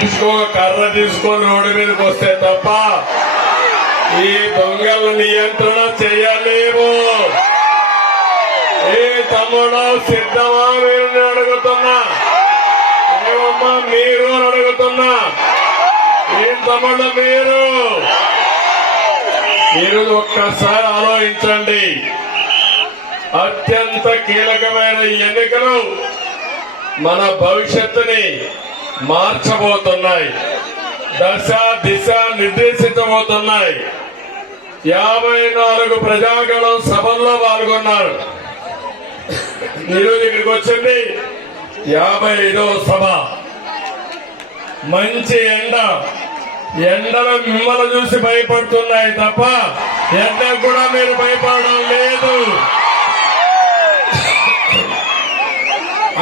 మనిషికో కర్ర తీసుకొని రోడ్డు మీదకి వస్తే తప్ప ఈ దొంగల నియంత్రణ చేయలేము. ఏ తమ్ముడు సిద్ధమా మీరు అడుగుతున్నా, ఏమమ్మా మీరు అని అడుగుతున్నా. ఏం తమ్ముడు మీరు ఒక్కసారి ఆలోచించండి. అత్యంత కీలకమైన ఎన్నికలు మన భవిష్యత్తుని మార్చబోతున్నాయి, దశ దిశ నిర్దేశించబోతున్నాయి. 54 ప్రజాగణం సభల్లో పాల్గొన్నారు. ఈరోజు ఇక్కడికి వచ్చింది 55వ సభ. మంచి ఎండలు మిమ్మల్ని చూసి భయపడుతున్నాయి తప్ప ఎండకు కూడా మీరు భయపడడం లేదు.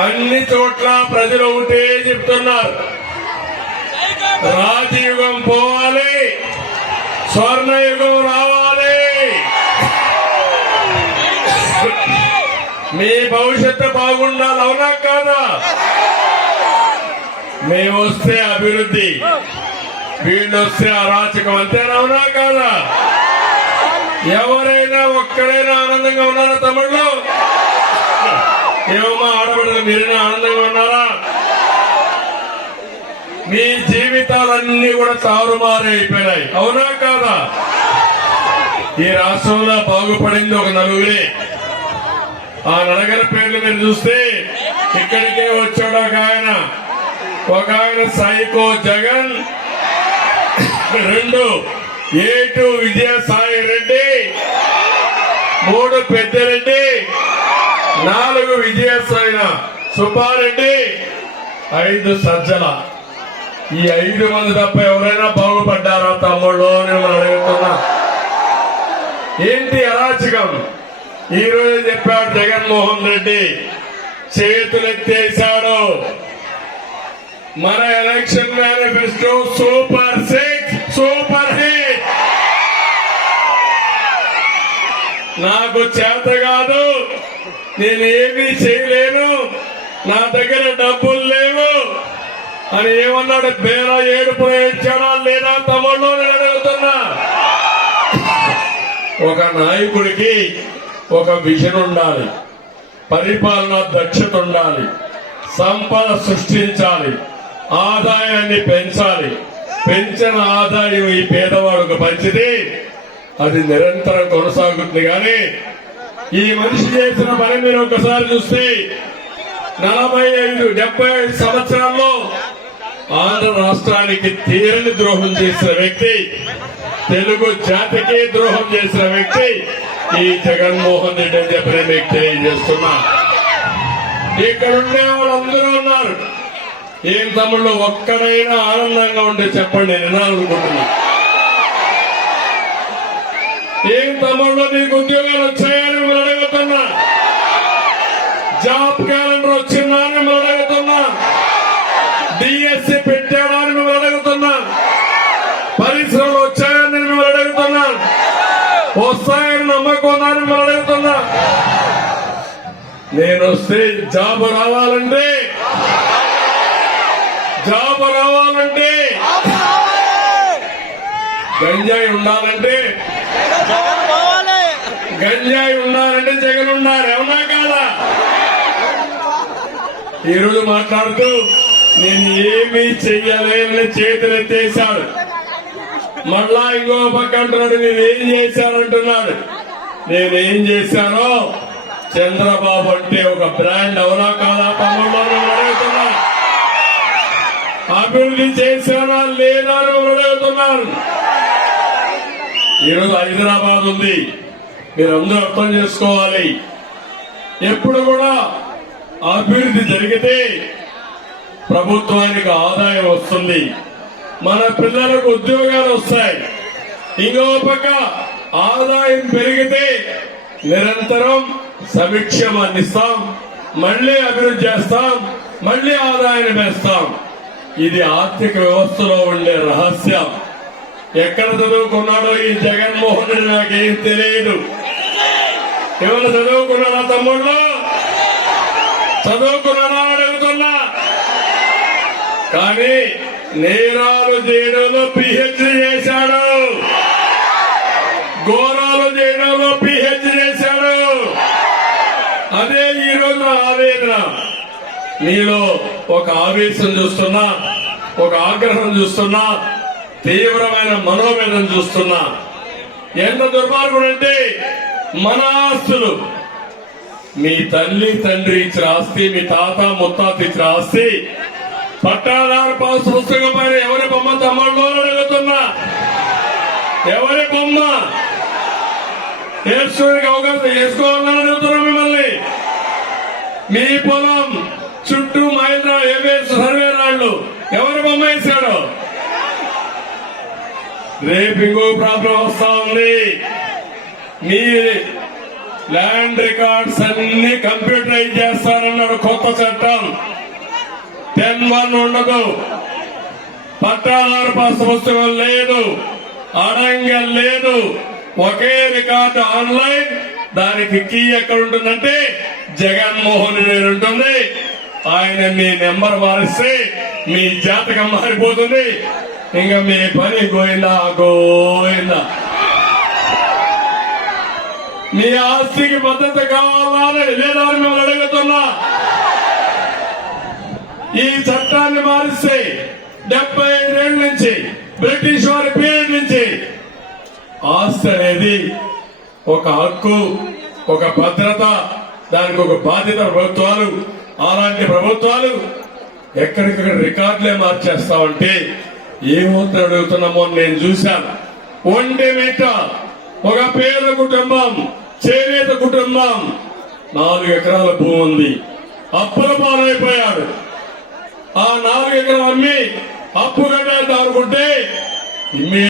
అన్ని చోట్ల ప్రజలు ఒకటే చెప్తున్నారు, రాజయుగం పోవాలి, స్వర్ణయుగం రావాలి, మీ భవిష్యత్తు బాగుండాలి. అవునా కాదా? మేము వస్తే అభివృద్ధి, వీళ్ళు వస్తే అరాచకం. అంతేనా? అవునా కాదా? ఎవరైనా ఒక్కడైనా ఆనందంగా ఉన్నారా తమ్ముళ్ళు? ఏమమ్మా ఆడబిడ్డలు మీరైనా ఆనందంగా ఉన్నారా? మీ జీవితాలన్నీ కూడా తారుమారైపోయినాయి. అవునా కాదా? ఈ రాష్ట్రంలో బాగుపడింది ఒక నలుగురే. ఆ నలుగురి పేర్లు మీరు చూస్తే ఇక్కడికే వచ్చాడు ఒక ఆయన సైకో జగన్, 2 ఏటు విజయసాయి రెడ్డి, 3 పెద్దిరెడ్డి, 4 విజయసాయి సుబ్బారెడ్డి, 5 సజ్జల. ఈ 5 మంది తప్ప ఎవరైనా బాగుపడ్డారా తమ్ముళ్ళు అని అడుగుతున్నా. ఏంటి అరాచకం? ఈ రోజు చెప్పాడు జగన్మోహన్ రెడ్డి, చేతులెత్తేశాడు. మన election manifesto super 6, super hit. నాకు చేత కాదు, నేనేమీ చేయలేను, నా దగ్గర డబ్బులు లేవు అని ఏమన్నాడు? బేర ఏడుపు ఏడ్చాడా లేదా తమ్ముళ్ళు నేను అడుగుతున్నా. ఒక నాయకుడికి ఒక విజన్ ఉండాలి, పరిపాలన దక్షత ఉండాలి, సంపద సృష్టించాలి, ఆదాయాన్ని పెంచాలి. పెంచిన ఆదాయం ఈ పేదవాడికి పంచితే అది నిరంతరం కొనసాగుతుంది. కానీ ఈ మనిషి చేసిన పని మీరు ఒకసారి చూస్తే 45-75 సంవత్సరాల్లో ఆంధ్ర రాష్ట్రానికి తీరని ద్రోహం చేసిన వ్యక్తి, తెలుగు జాతికి ద్రోహం చేసిన వ్యక్తి ఈ జగన్మోహన్ రెడ్డి అని చెప్పి మీకు తెలియజేస్తున్నా. ఇక్కడ ఉండే వాళ్ళందరూ ఉన్నారు. ఏం తమ్ముళ్ళు ఒక్కడైనా ఆనందంగా ఉంటే చెప్పండి, నేను వినాలనుకుంటున్నా. ఏం తమ్ముళ్ళు మీకు ఉద్యోగాలు వచ్చాయని మేము అడుగుతున్నా, జాబ్ క్యాలెండర్ వచ్చిందా అని మేము అడుగుతున్నా, డిఎస్సి పెట్టాడా అని మేము అడుగుతున్నా, పరిశ్రమలు వచ్చాయని మేము అడుగుతున్నా, వస్తాయని నమ్మకం ఉందని మేము అడుగుతున్నా. నేను వస్తే జాబ్ రావాలంటే గంజాయి ఉండాలంటే జగన్ ఉండాలి. అవునా కాదా? ఈరోజు మాట్లాడుతూ నేను ఏమీ చెయ్యలేని చేతులెత్తేశాడు. మళ్ళా ఇంకో పక్క అంటున్నాడు నేనేం చేశానంటున్నాడు. నేనేం చేశానో చంద్రబాబు అంటే ఒక బ్రాండ్. అవునా కాదా తమ్ముళ్ళు అడుగుతున్నా. అభివృద్ధి చేశానా లేదా అని అడుగుతున్నాను. ఈరోజు హైదరాబాద్ ఉంది, మీరందరూ అర్థం చేసుకోవాలి. ఎప్పుడు కూడా అభివృద్ధి జరిగితే ప్రభుత్వానికి ఆదాయం వస్తుంది, మన పిల్లలకు ఉద్యోగాలు వస్తాయి. ఇంకో పక్క ఆదాయం పెరిగితే నిరంతరం సమీక్ష అందిస్తాం, మళ్లీ అభివృద్ధి చేస్తాం, మళ్లీ ఆదాయాన్ని పెంచుతాం. ఇది ఆర్థిక వ్యవస్థలో ఉండే రహస్యం. ఎక్కడ చదువుకున్నాడో ఈ జగన్మోహన్ రెడ్డి నాకేం తెలియదు. ఏమైనా చదువుకున్నాడా తమ్ముళ్ళు? చదువుకున్నాడా అడుగుతున్నా. కానీ నేరాలు చేయడంలో పిహెచ్డి చేశాడు, ఘోరాలు చేయడంలో పిహెచ్డి చేశాడు. అదే ఈ రోజు ఆవేదన. మీలో ఒక ఆవేశం చూస్తున్నా, ఒక ఆగ్రహం చూస్తున్నా, తీవ్రమైన మనోవేదన చూస్తున్నా. ఎంత దుర్మార్గుడంటే మన ఆస్తులు, మీ తల్లి తండ్రి ఇచ్చిన ఆస్తి, మీ తాత ముత్తాత ఇచ్చిన ఆస్తి, పట్టాదారు పాస్ పుస్తకం పైన ఎవరి బొమ్మ తమ్ముళ్ళు అడుగుతున్నా, ఎవరి బొమ్మ వేసుకోవడానికి అవకాశం వేసుకోవాలని అడుగుతున్నా మిమ్మల్ని. మీ పొలం చుట్టూ మైల్ సర్వే రాళ్లు ఎవరి బొమ్మ వేశాడు? రేపు ఇంకో ప్రాబ్లం వస్తా ఉంది. మీ ల్యాండ్ రికార్డ్స్ అన్ని కంప్యూటరైజ్ చేస్తారన్నాడు కొత్త చట్టం. 10(1) ఉండదు, పట్టాదారు పాస్ పుస్తకం లేదు, అడంగం లేదు, ఒకే రికార్డు ఆన్లైన్. దానికి కీ ఎక్కడ ఉంటుందంటే జగన్మోహన్ రెడ్డి ఉంటుంది. ఆయన మీ నెంబర్ మారిస్తే మీ జాతకం మారిపోతుంది. ఇంకా మీ పని గోయిందా గోయిందా. మీ ఆస్తికి భద్రత కావాలని లేదా మిమ్మల్ని అడుగుతున్నా. ఈ చట్టాన్ని మారిస్తే 75 నుంచి బ్రిటిష్ వారి పీరియడ్ నుంచి ఆస్తి అనేది ఒక హక్కు, ఒక భద్రత, దానికి ఒక బాధ్యత ప్రభుత్వాలు. అలాంటి ప్రభుత్వాలు ఎక్కడికక్కడ రికార్డులే మార్చేస్తామంటే ఏమవుతుంది అడుగుతున్నామో నేను చూశాను. ఒంటి మీట ఒక పేద కుటుంబం, చేనేత కుటుంబం, 4 ఎకరాల భూమి ఉంది, అప్పుల పాలైపోయాడు. ఆ 4 ఎకరాలు అమ్మి అప్పు కట్టేద్దాం అనుకుంటే